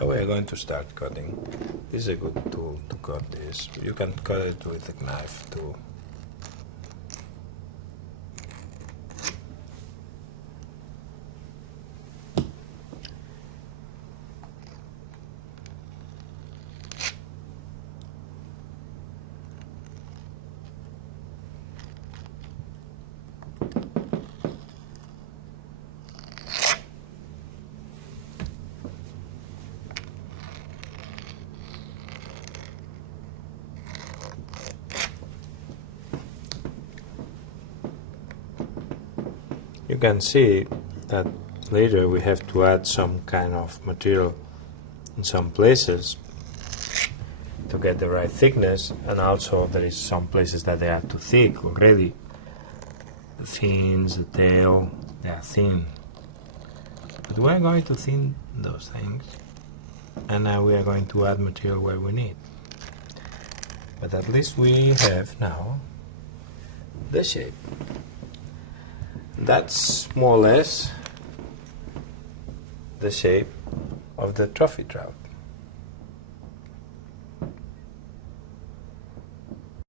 Now we are going to start cutting. This is a good tool to cut this. You can cut it with a knife too. You can see that later we have to add some kind of material in some places to get the right thickness, and also there is some places that they are too thick already. The fins, the tail, they are thin. But we are going to thin those things, and now we are going to add material where we need. But at least we have now the shape. That's more or less the shape of the trophy trout.